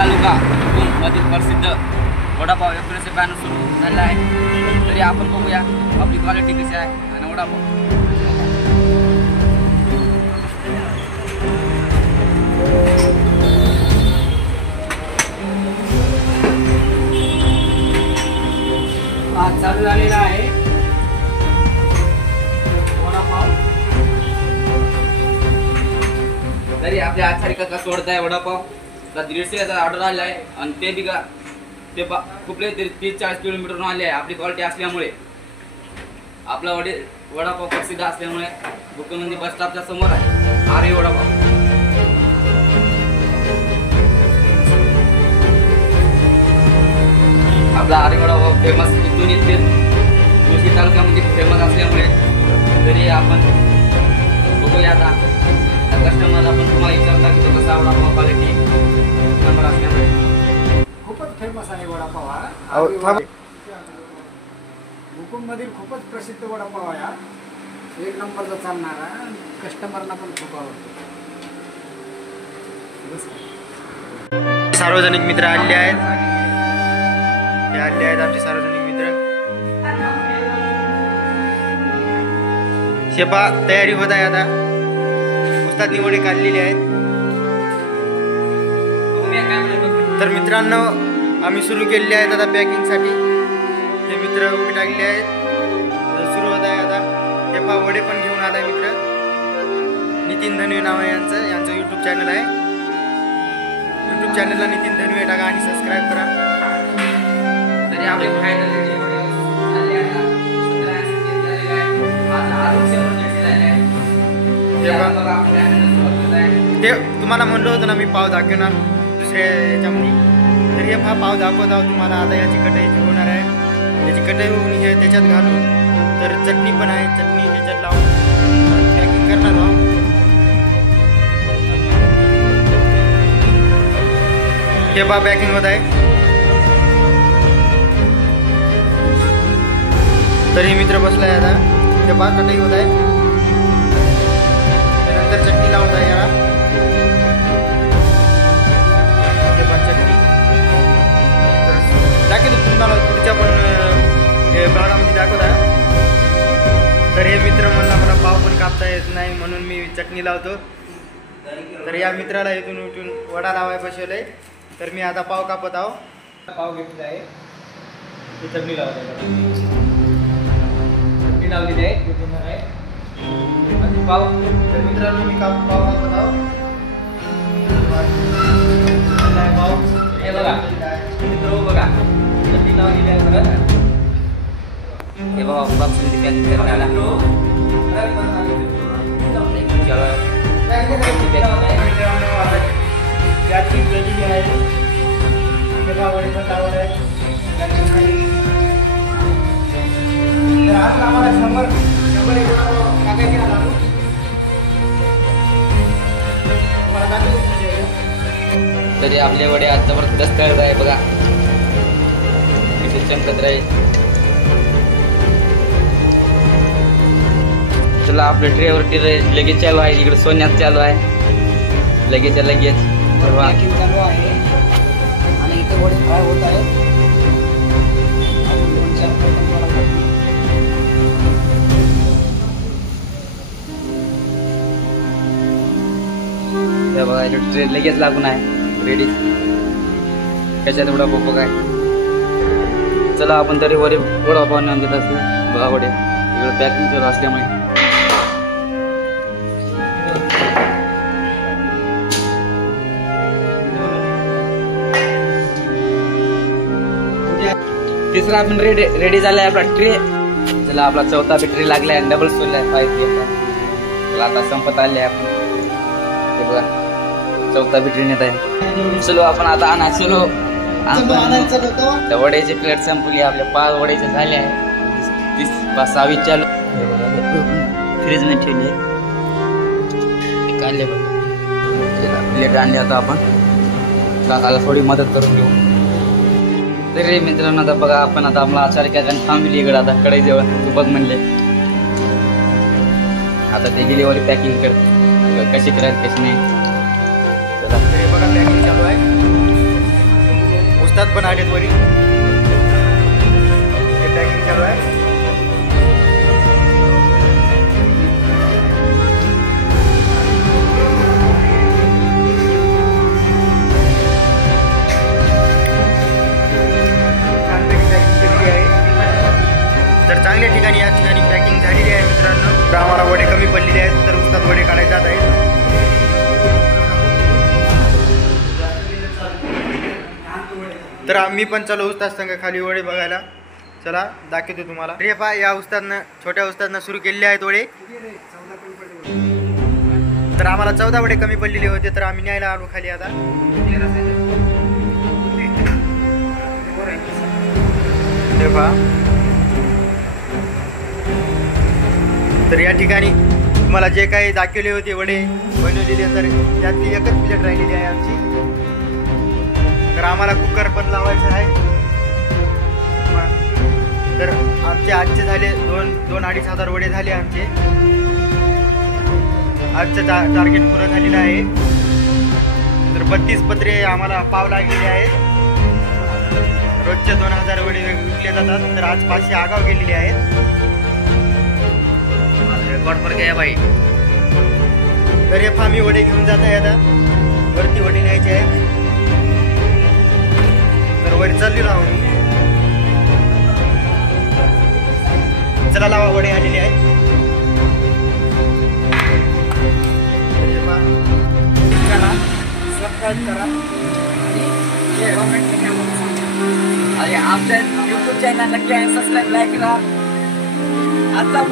तालुका मधील प्रसिद्ध वडापाव व्यवसायाचे बॅनर सुरू झालेला आहे। तरी आपण बघूया आपली क्वालिटी कशी आहे आणि वडापाव चालू झालेला आहे वडापाव। तरी आपल्या आचारी काका सोडत आहे वडापाव। तर 150 ऑर्डर आले आहे आणि ते बी का ते खूप तरी 30-40 किलोमीटरहून आले आहे। आपली क्वालिटी असल्यामुळे आपला वडापाव प्रसिद्ध असल्यामुळे भुकनंदी बस स्टॉपच्या समोर आहे आरे वडापाव। आपला आरे वडापाव फेमस इथून इथे मुळशी तालुक्यामध्ये फेमस असल्यामुळे तरी आपण बघूया आता कस्टमर आपण तुम्हाला विचारता की तो कसा वडापाव क्वालिटी नंबर असल्यामुळे खूपच फेमस आहे वडापाव हा। मुकुंदमधील खूपच प्रसिद्ध वडापाव आहे हा। एक नंबरचा चालणारा कस्टमरना पण खूप आवडतो। सार्वजनिक मित्र आले आहेत, हे आले आहेत आमचे सार्वजनिक मित्र। शेपा तयारी होत आहे आता, उस्ताद निवडे काढलेले आहेत। तर मित्रांनो आम्ही सुरू केलेले आहेत आता पॅकिंगसाठी। हे मित्र उभे टाकले आहेत, सुरू होत आहे आता। शेपा वडे पण घेऊन आलाय मित्र, नितीन धनवे नाव आहे यांचं यूट्यूब चॅनल आहे। यूट्यूब चॅनलला नितीन धनवे टाका आणि सबस्क्राईब करा। तरी आपले ते तुम्हाला म्हणलं होतं ना मी पाव दाखवणार दुसऱ्या याच्यामध्ये। तर हे पाव दाखवत आहोत तुम्हाला आता। याची कटाई होणार आहे, याची कटाई होऊन हे त्याच्यात घालून तर चटणी पण आहे, चटणी त्याच्यात लावून पॅकिंग करणार आहोत। हे पा पॅकिंग होत आहे। तर हे मित्र बसलाय आता, हे पा कटाई होत आहे, त्यानंतर चटणी लावत आहे याला। हे पा चटणी दाखवतो तुम्हाला पुढच्या पण भागामध्ये दाखवत आहे। तर हे मित्र म्हणला मला पाव पण कापता येत नाही म्हणून मी चटणी लावतो। तर या मित्राला इथून उठून वडा लावाय बसवलंय। तर मी आता पाव कापत आहो। पाव घेतला आहे, चटणी लावत आहे, चटणी लावलेली आहे, घेणार आहे आणि पाव। तर मित्रांनो मी पाव कापत आहो। पाव हे बघा मित्र बघा, चटणी लावलेली आहे बघा। हे बघा बापसून पॅकिंग करण्याला त्याची केलेली आहे। तेव्हा वडे पण लावत आहे। तर आज आम्हाला 100 एक टाकायचे लागू तुम्हाला दाखवतो। तरी आपले वडे आज जबरदस्त तळत आहे बघा, किती चमकत राहील। चला आपले ट्रेवरती लगेच चालू आहे, इकडे सोन्यात चालू आहे लगेच लगेच पॅकिंग चालू आहे आणि इथे वडे फ्राय होत आहे। बघा ट्रे लगेच लागून आहे रेडी। त्याच्यात वडापाव काय चला आपण तरी वडापाव आणून देत असू बघा वडे इकडे पॅकिंग करत असल्यामुळे। तिसरा आपण रेडी झालाय आपला ट्रे। चला आपला चौथा बी ट्रे लागलाय, डबल सोडलाय पाहिजे। चला आता संपत आले आपण, हे बघा चौथा बी ट्रे नेत आहे। चलो आपण आता आणा चलो त्या वड्याची प्लेट संपली, आपल्या 5 वड्याचे झाले आहे। 30-6 चालू फ्रीज ने ठेवली काढले बघा प्लेट आणली। आता आपण काकाला थोडी मदत करून घेऊ। तरी मित्रांनो आता बघा आपण आता आम्हाला आचार्य काकांनी थांबली इकडे आता कढई जवळ तू बघ म्हणले। आता ते गेली वाली पॅकिंग कर कशी करायची कशी नाही। बघा पॅकिंग चालू आहे। उस्ताद पण आलेत वरी. हे पॅकिंग चालू आहे. तर चांगल्या ठिकाणी या ठिकाणी पॅकिंग झालेली आहे मित्रांनो. तर आम्हाला वडे कमी पडलेले आहेत तर उस्ताद वडे काढायला जात आहेत. तर आम्ही पण चलो उस्ताद संघ खाली वडे बघायला. चला दाखवतो तुम्हाला. रे पा या उस्तादनं छोट्या उस्तादनं सुरू केलेले आहेत वडे. तर आम्हाला 14 वडे कमी पडलेले होते तर आम्ही न्यायला आलो खाली आता. हे पहा. तर या ठिकाणी तुम्हाला जे काही दाखवले होते वडे बनवलेले तर त्यातली एकच प्लेट राहिलेली आहे आमची. तर आम्हाला कुकर पण लावायचं आहे. तर आमचे आजचे झाले 2-2.5 हजार वडे झाले आमचे. आजचं टार्गेट पुरं झालेलं आहे. तर 32 पत्रे आम्हाला पाव लागलेले आहेत. रोजचे 2000 वडे विकले जातात तर आज 500 आगाव गेलेले आहेत. रेकॉर्ड पर गया भाई. तर हे आम्ही वडे घेऊन जात आहे आता. वरती वडे न्यायचे आहेत. तर वर चालली राहू मी. चला लावा वडे आलेले आहेत. सबस्क्राईब करा आणि कमेंट केल्यावर सांगा. आणि आपल्या YouTube चॅनल नक्की सबस्क्राईब लाईक करा. आता